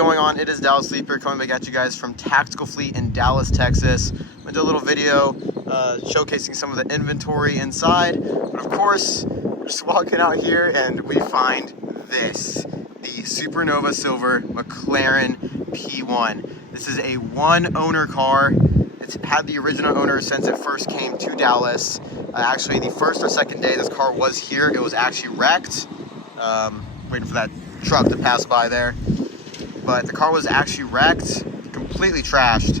going on? It is Dallas Sleeper coming back at you guys from Tactical Fleet in Dallas, Texas. I'm gonna do a little video showcasing some of the inventory inside. But of course, we're just walking out here and we find this, the Supernova Silver McLaren P1. This is a one-owner car. It's had the original owner since it first came to Dallas. Actually, the first or second day this car was here, it was actually wrecked. Waiting for that truck to pass by there. But the car was actually wrecked, completely trashed.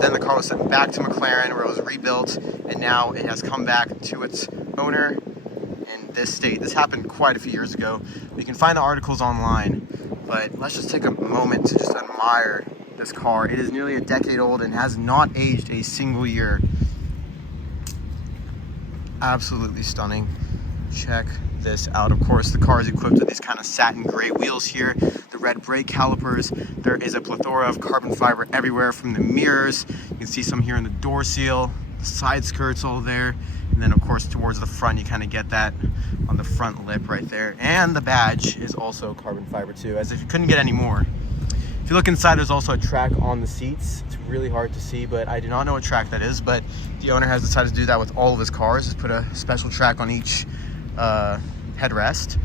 Then the car was sent back to McLaren where it was rebuilt, and now it has come back to its owner in this state. This happened quite a few years ago. You can find the articles online, but let's just take a moment to just admire this car. It is nearly a decade old and has not aged a single year. Absolutely stunning. Check this out. Of course, the car is equipped with these kind of satin gray wheels here, the red brake calipers. There is a plethora of carbon fiber everywhere from the mirrors. You can see some here in the door seal, the side skirts all there. And then of course towards the front, you kind of get that on the front lip right there. And the badge is also carbon fiber too, as if you couldn't get any more. If you look inside, there's also a track on the seats. It's really hard to see, but I do not know what track that is, but the owner has decided to do that with all of his cars, just put a special track on each headrest.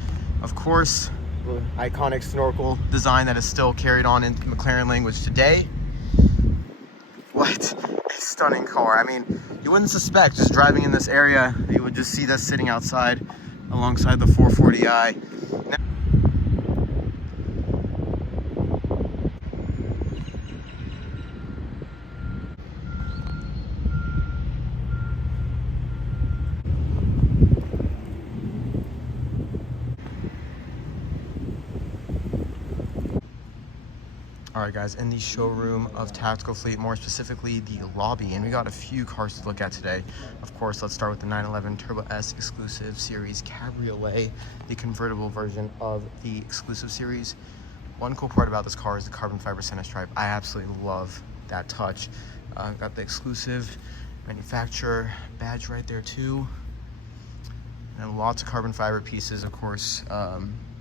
Of course, the iconic snorkel design that is still carried on in McLaren language today. What a stunning car. I mean, you wouldn't suspect just driving in this area, you would just see this sitting outside alongside the 440i. Alright guys, in the showroom of Tactical Fleet, more specifically the lobby, and we got a few cars to look at today. Of course, let's start with the 911 Turbo S Exclusive Series Cabriolet, the convertible version of the Exclusive Series. One cool part about this car is the carbon fiber center stripe. I absolutely love that touch. Got the exclusive manufacturer badge right there too. And lots of carbon fiber pieces, of course.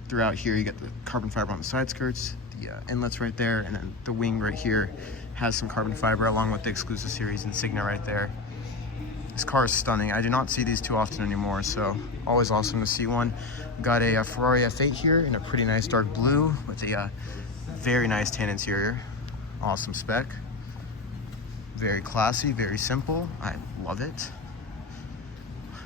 Throughout here, you get the carbon fiber on the side skirts, inlets right there, and then the wing right here has some carbon fiber along with the Exclusive Series insignia right there. This car is stunning. I do not see these too often anymore, so always awesome to see one. Got a Ferrari F8 here in a pretty nice dark blue with a very nice tan interior. Awesome spec. Very classy, very simple. I love it.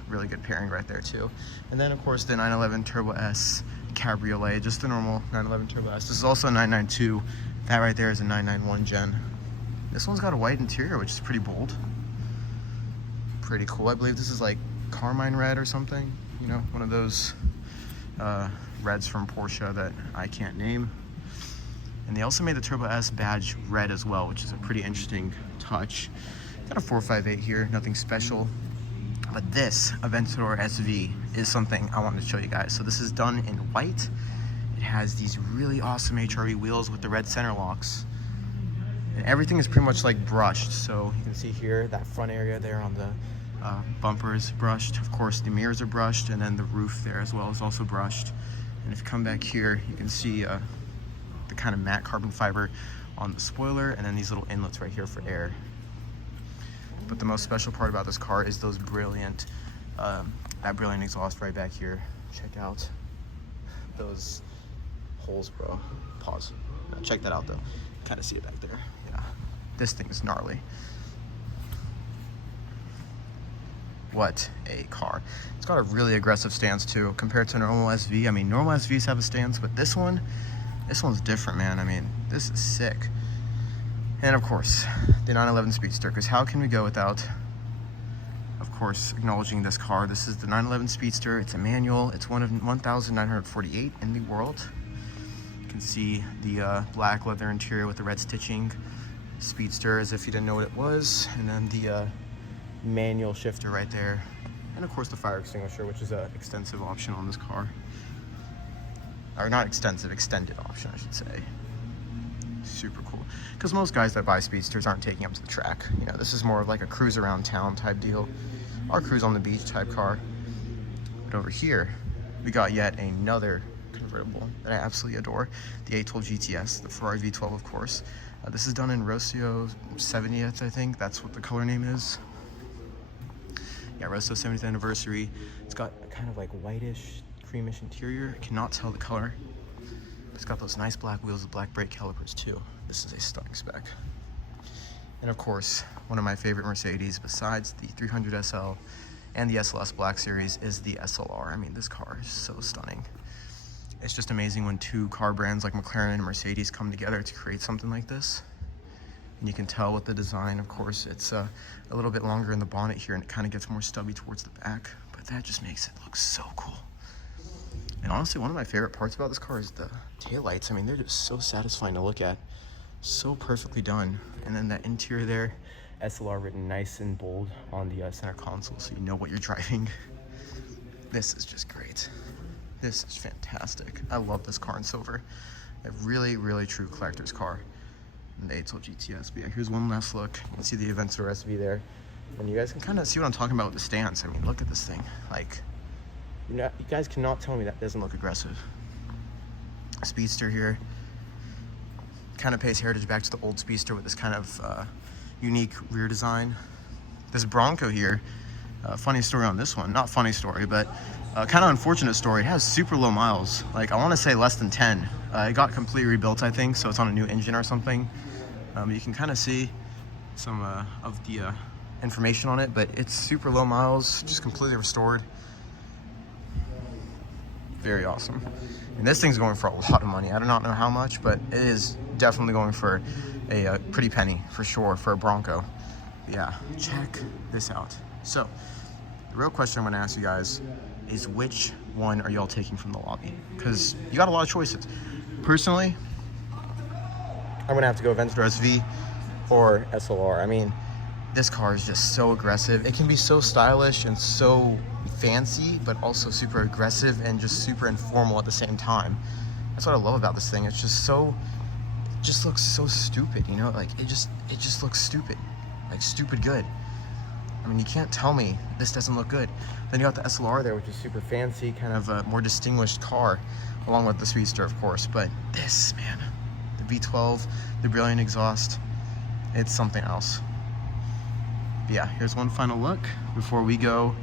Really good pairing right there too. And then of course the 911 Turbo S Cabriolet, just the normal 911 Turbo S. This is also a 992. That right there is a 991 gen. This one's got a white interior, which is pretty bold. Pretty cool. I believe this is like carmine red or something. You know, one of those reds from Porsche that I can't name. And they also made the Turbo S badge red as well, which is a pretty interesting touch. Got a 458 here, nothing special. But this Aventador SV is something I wanted to show you guys. So this is done in white. It has these really awesome HRV wheels with the red center locks. And everything is pretty much like brushed. So you can see here, that front area there on the bumper is brushed. Of course, the mirrors are brushed, and then the roof there as well is also brushed. And if you come back here, you can see the kind of matte carbon fiber on the spoiler, and then these little inlets right here for air. But the most special part about this car is those brilliant, that brilliant exhaust right back here. Check out those holes, bro. Pause. Check that out though. Kind of see it back there. Yeah, this thing is gnarly. What a car. It's got a really aggressive stance too, compared to a normal SV. I mean, normal SVs have a stance, but this one's different, man. I mean, this is sick. And of course, the 911 Speedster, because how can we go without, of course, acknowledging this car. This is the 911 Speedster. It's a manual. It's one of 1,948 in the world. You can see the black leather interior with the red stitching. Speedster, as if you didn't know what it was. And then the manual shifter right there. And of course the fire extinguisher, which is an extensive option on this car. Or not extensive, extended option, I should say. Super cool, because most guys that buy Speedsters aren't taking them to the track. You know, this is more of like a cruise around town type deal, or cruise on the beach type car. But over here we got yet another convertible convertible that I absolutely adore. The 812 GTS, the Ferrari V12, of course. This is done in Rossio 70th, I think. That's what the color name is. Yeah, Rossio 70th anniversary. It's got a kind of like whitish, creamish interior. I cannot tell the color. It's got those nice black wheels with black brake calipers too. This is a stunning spec. And of course, one of my favorite Mercedes besides the 300 SL and the SLS Black Series is the SLR. I mean, this car is so stunning. It's just amazing when two car brands like McLaren and Mercedes come together to create something like this. And you can tell with the design, of course, it's a little bit longer in the bonnet here and it kind of gets more stubby towards the back, but that just makes it look so cool. And honestly, one of my favorite parts about this car is the taillights. I mean, they're just so satisfying to look at. So perfectly done. And then that interior there, SLR written nice and bold on the center console so you know what you're driving. This is just great. This is fantastic. I love this car in silver. A really, really true collector's car. And the 812 GTS. But yeah, here's one last look. You can see the Aventador SV there. And you guys can kind of see what I'm talking about with the stance. I mean, look at this thing. Like, you guys cannot tell me that doesn't look aggressive. Speedster here. Kind of pays heritage back to the old Speedster with this kind of unique rear design. This Bronco here, funny story on this one. Not funny story, but kind of unfortunate story. It has super low miles. Like, I want to say less than 10. It got completely rebuilt, I think, so it's on a new engine or something. You can kind of see some of the information on it, but it's super low miles, just completely restored. Very awesome. And this thing's going for a lot of money. I do not know how much, but it is definitely going for a pretty penny, for sure, for a Bronco. Yeah, check this out. So, the real question I'm gonna ask you guys is which one are y'all taking from the lobby? Because you got a lot of choices. Personally, I'm gonna have to go Aventador SV or SLR. I mean, this car is just so aggressive. It can be so stylish and so fancy, but also super aggressive and just super informal at the same time. That's what I love about this thing. It's just so, it just looks so stupid, you know? Like, it just looks stupid. Like, stupid good. I mean, you can't tell me this doesn't look good. Then you got the SLR there, which is super fancy, kind of a more distinguished car, along with the Speedster, of course. But this, man, the V12, the brilliant exhaust, it's something else. But yeah, here's one final look before we go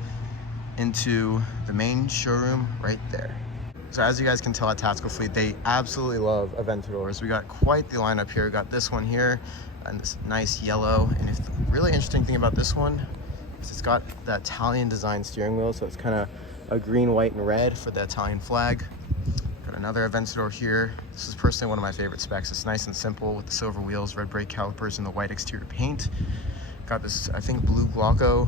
into the main showroom right there. So as you guys can tell at Tactical Fleet, they absolutely love Aventadors. We got quite the lineup here. We got this one here and this nice yellow. And if the really interesting thing about this one is it's got the Italian design steering wheel. So it's kind of a green, white, and red for the Italian flag. Got another Aventador here. This is personally one of my favorite specs. It's nice and simple with the silver wheels, red brake calipers, and the white exterior paint. Got this, I think, blue Glauco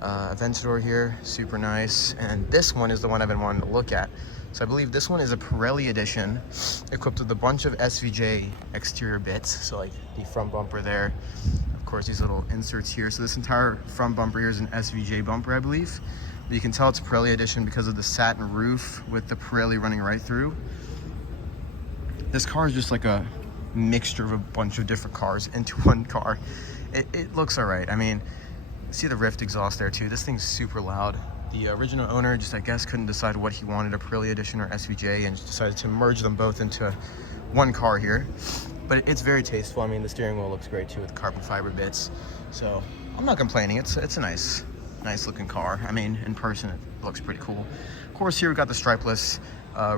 Aventador here, super nice. And this one is the one I've been wanting to look at. So I believe this one is a Pirelli edition, equipped with a bunch of SVJ exterior bits. So like the front bumper there, of course these little inserts here. So this entire front bumper here is an SVJ bumper, I believe. But you can tell it's a Pirelli edition because of the satin roof with the Pirelli running right through. This car is just like a mixture of a bunch of different cars into one car. It looks all right. I mean, see the Rift exhaust there too. This thing's super loud. The original owner just, I guess, couldn't decide what he wanted, a Pirelli edition or SVJ, and just decided to merge them both into one car here. But it's very tasteful. I mean, the steering wheel looks great too with carbon fiber bits. So I'm not complaining. It's a nice looking car. I mean, in person it looks pretty cool. Of course, here we got the stripeless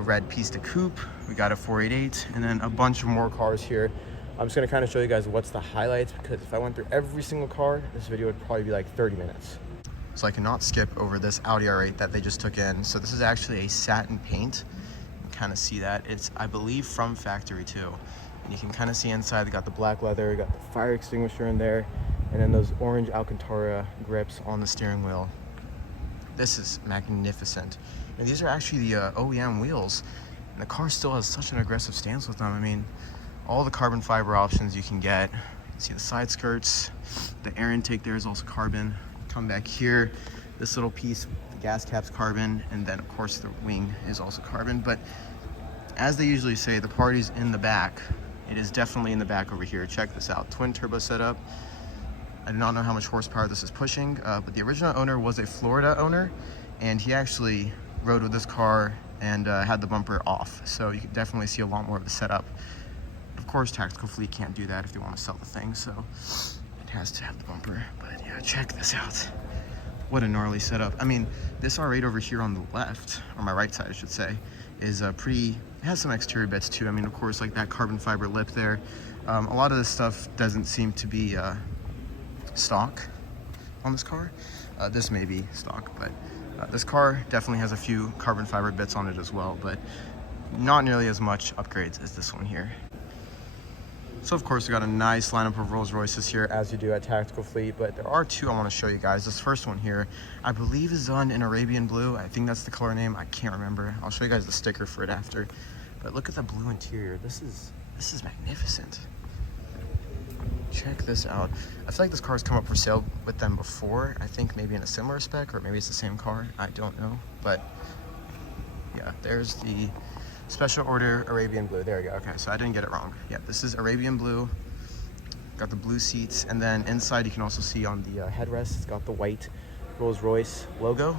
red Pista Coupe. We got a 488, and then a bunch of more cars here. I'm just gonna kind of show you guys what's the highlights, because if I went through every single car, this video would probably be like 30 minutes. So I cannot skip over this Audi R8 that they just took in. So this is actually a satin paint. You can kind of see that. It's, I believe, from factory too. And you can kind of see inside, they got the black leather, got the fire extinguisher in there, and then those orange Alcantara grips on the steering wheel. This is magnificent. And these are actually the OEM wheels. And the car still has such an aggressive stance with them. I mean, all the carbon fiber options you can get. You can see the side skirts. The air intake there is also carbon. Come back here, this little piece, the gas cap's carbon, and then of course the wing is also carbon. But as they usually say, the party's in the back. It is definitely in the back over here. Check this out, twin turbo setup. I do not know how much horsepower this is pushing, but the original owner was a Florida owner, and he actually rode with this car and had the bumper off. So you can definitely see a lot more of the setup. Of course, Tactical Fleet can't do that if they want to sell the thing, so it has to have the bumper. But yeah, check this out. What a gnarly setup. I mean, this R8 over here on the left, or my right side, I should say, is pretty, it has some exterior bits too. I mean, of course, like that carbon fiber lip there. A lot of this stuff doesn't seem to be stock on this car. This may be stock, but this car definitely has a few carbon fiber bits on it as well, but not nearly as much upgrades as this one here. So of course we got a nice lineup of Rolls-Royces here, as you do at Tactical Fleet, but there are two I want to show you guys. This first one here, I believe is done in Arabian blue. I think that's the color name. I can't remember. I'll show you guys the sticker for it after. But look at the blue interior. This is magnificent. Check this out. I feel like this car has come up for sale with them before. I think maybe in a similar spec, or maybe it's the same car. I don't know. But yeah, there's the special order Arabian blue. There we go. Okay, so I didn't get it wrong. Yeah, this is Arabian blue. Got the blue seats, and then inside you can also see on the headrest, it's got the white Rolls-Royce logo.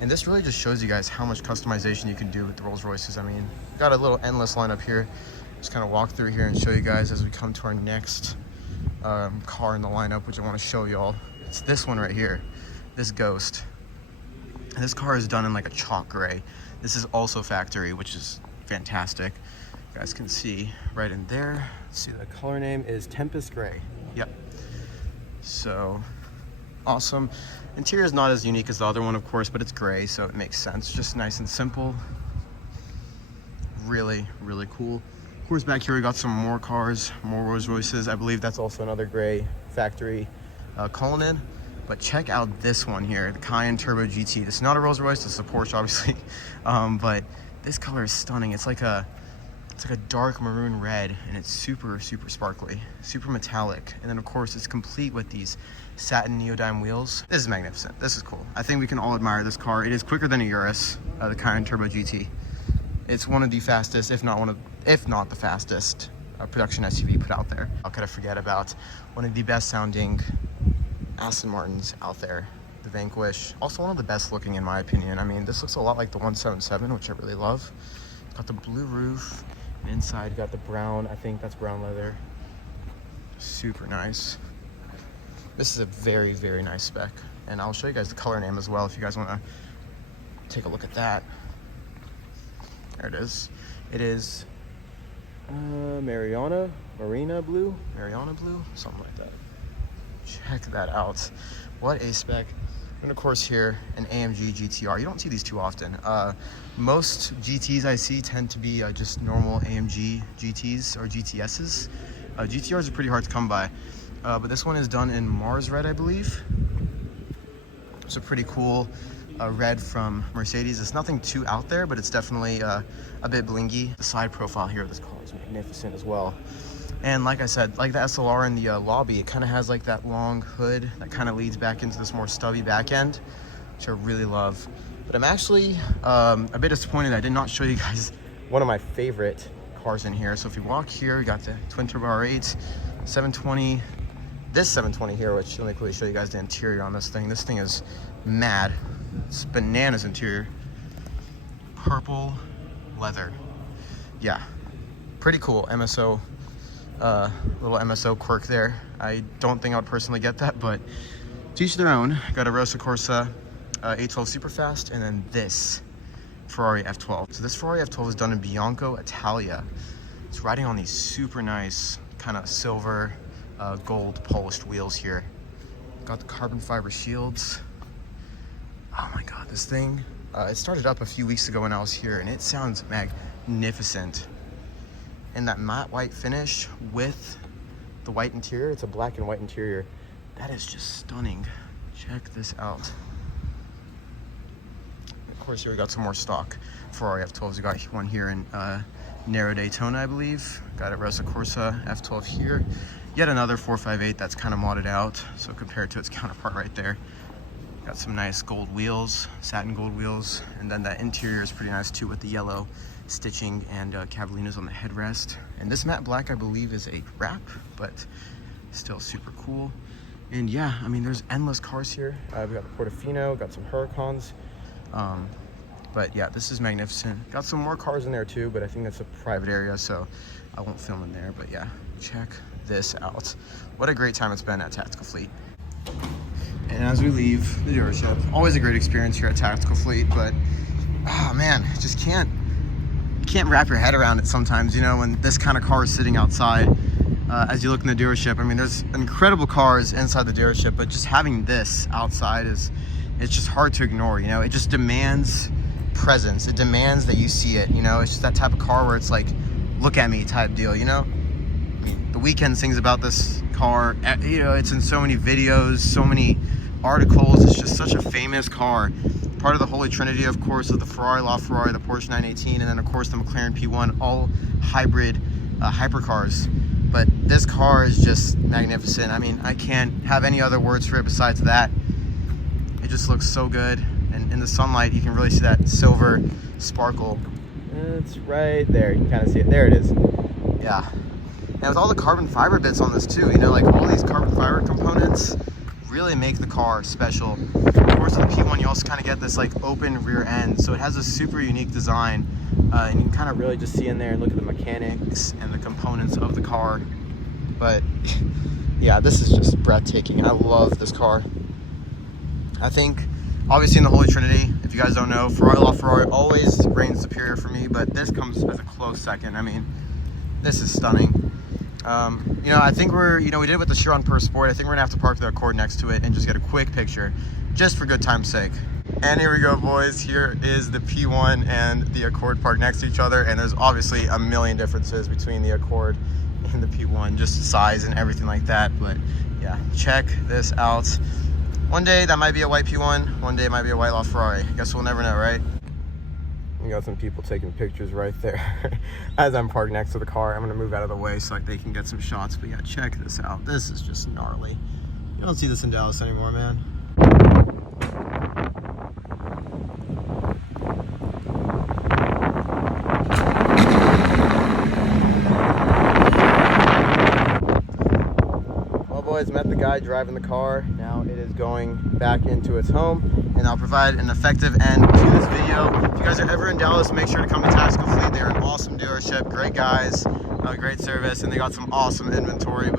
And this really just shows you guys how much customization you can do with the Rolls-Royces. I mean, got a little endless lineup here. Just kind of walk through here and show you guys as we come to our next car in the lineup, which I want to show y'all. It's this one right here, this Ghost. And this car is done in like a chalk gray. This is also factory, which is fantastic. You guys can see right in there. Let's see, the color name is Tempest Gray. Yep. So awesome. Interior is not as unique as the other one, of course, but it's gray, so it makes sense. Just nice and simple. Really, really cool. Of course, back here we got some more cars, more Rolls-Royces. I believe that's also another gray factory Cullinan. But check out this one here, the Cayenne Turbo GT. This is not a Rolls-Royce, this is a Porsche, obviously. But this color is stunning. It's like a dark maroon red, and it's super, super sparkly, super metallic. And then of course it's complete with these satin neodyme wheels. This is magnificent. This is cool. I think we can all admire this car. It is quicker than a Urus, the Cayenne Turbo GT. It's one of the fastest, if not the fastest production SUV put out there. How could I forget about one of the best sounding Aston Martins out there, the Vanquish. Also one of the best looking in my opinion. I mean, this looks a lot like the 177, which I really love. Got the blue roof, and inside got the brown, I think that's brown leather. Super nice. This is a very, very nice spec. And I'll show you guys the color name as well if you guys want to take a look at that. There it is. It is Marina blue, something like that. Check that out. What a spec. And of course here, an AMG GTR. You don't see these too often. Most GTs I see tend to be just normal AMG GTs or GTSs. GTRs are pretty hard to come by. But this one is done in Mars red, I believe. It's a pretty cool red from Mercedes. It's nothing too out there, but it's definitely a bit blingy. The side profile here of this car is magnificent as well. And like I said, like the SLR in the lobby, it kind of has like that long hood that kind of leads back into this more stubby back end, which I really love. But I'm actually a bit disappointed I did not show you guys one of my favorite cars in here. So if you walk here, we got the twin turbo R8, 720, this 720 here, which let me quickly show you guys the interior on this thing. This thing is mad. It's bananas interior. Purple leather. Yeah, pretty cool MSO. Little MSO quirk there. I don't think I would personally get that, but to each their own. Got a Rosa Corsa 812 Superfast, and then this Ferrari F12. So this Ferrari F12 is done in Bianco Italia. It's riding on these super nice kind of silver gold polished wheels here. Got the carbon fiber shields. Oh my god, this thing, it started up a few weeks ago when I was here, and it sounds magnificent. And that matte white finish with the white interior, it's a black and white interior, that is just stunning. Check this out. Of course, here we got some more stock Ferrari F12s. We got one here in Narrow Daytona, I believe. Got a Rosa Corsa F12 here. Yet another 458 that's kind of modded out, so compared to its counterpart right there. Got some nice gold wheels, satin gold wheels, and then that interior is pretty nice too with the yellow stitching and cavalinas on the headrest. And this matte black, I believe, is a wrap, but still super cool. And yeah, I mean, there's endless cars here. We got the Portofino, got some Huracans. But yeah, this is magnificent. Got some more cars in there too, but I think that's a private area, so I won't film in there. But yeah, check this out. What a great time it's been at Tactical Fleet. And as we leave the dealership, always a great experience here at Tactical Fleet, but oh man, just can't wrap your head around it sometimes, you know, when this kind of car is sitting outside. As you look in the dealership, I mean, there's incredible cars inside the dealership, but just having this outside it's just hard to ignore, you know. It just demands presence. It demands that you see it, you know. It's just that type of car where it's like, look at me type deal, you know. I mean, the Weeknd sings about this car, you know, it's in so many videos, so many articles. It's just such a famous car. Part of the Holy Trinity, of course, of the Ferrari, LaFerrari, the Porsche 918, and then of course the McLaren P1, all hybrid hypercars. But this car is just magnificent. I mean, I can't have any other words for it besides that. It just looks so good, and in the sunlight you can really see that silver sparkle. It's right there, you can kind of see it. There it is. Yeah. And with all the carbon fiber bits on this too, you know, like all these carbon fiber components really make the car special. Of course, with the P1 you also kind of get this like open rear end, so it has a super unique design, and you can kind of really just see in there and look at the mechanics and the components of the car. But yeah, this is just breathtaking. I love this car. I think obviously in the Holy Trinity, if you guys don't know, Ferrari, LaFerrari always reigns superior for me, but this comes as a close second. I mean, this is stunning. You know, I think we did it with the Showroom Per Sport. I think we're gonna have to park the Accord next to it and just get a quick picture, just for good time's sake. And here we go, boys. Here is the P1 and the Accord parked next to each other, and there's obviously a million differences between the Accord and the P1, just size and everything like that. But yeah, check this out. One day that might be a white P1, one day it might be a white LaFerrari. I guess we'll never know, right? We got some people taking pictures right there as I'm parked next to the car. I'm gonna move out of the way so like they can get some shots. But yeah, check this out. This is just gnarly. You don't see this in Dallas anymore, man. Well, boys, met the guy driving the car. Now it is going back into its home, and I'll provide an effective end to this video. If you guys are ever in Dallas, make sure to come to Tactical Fleet. They're an awesome dealership, great guys, great service, and they got some awesome inventory.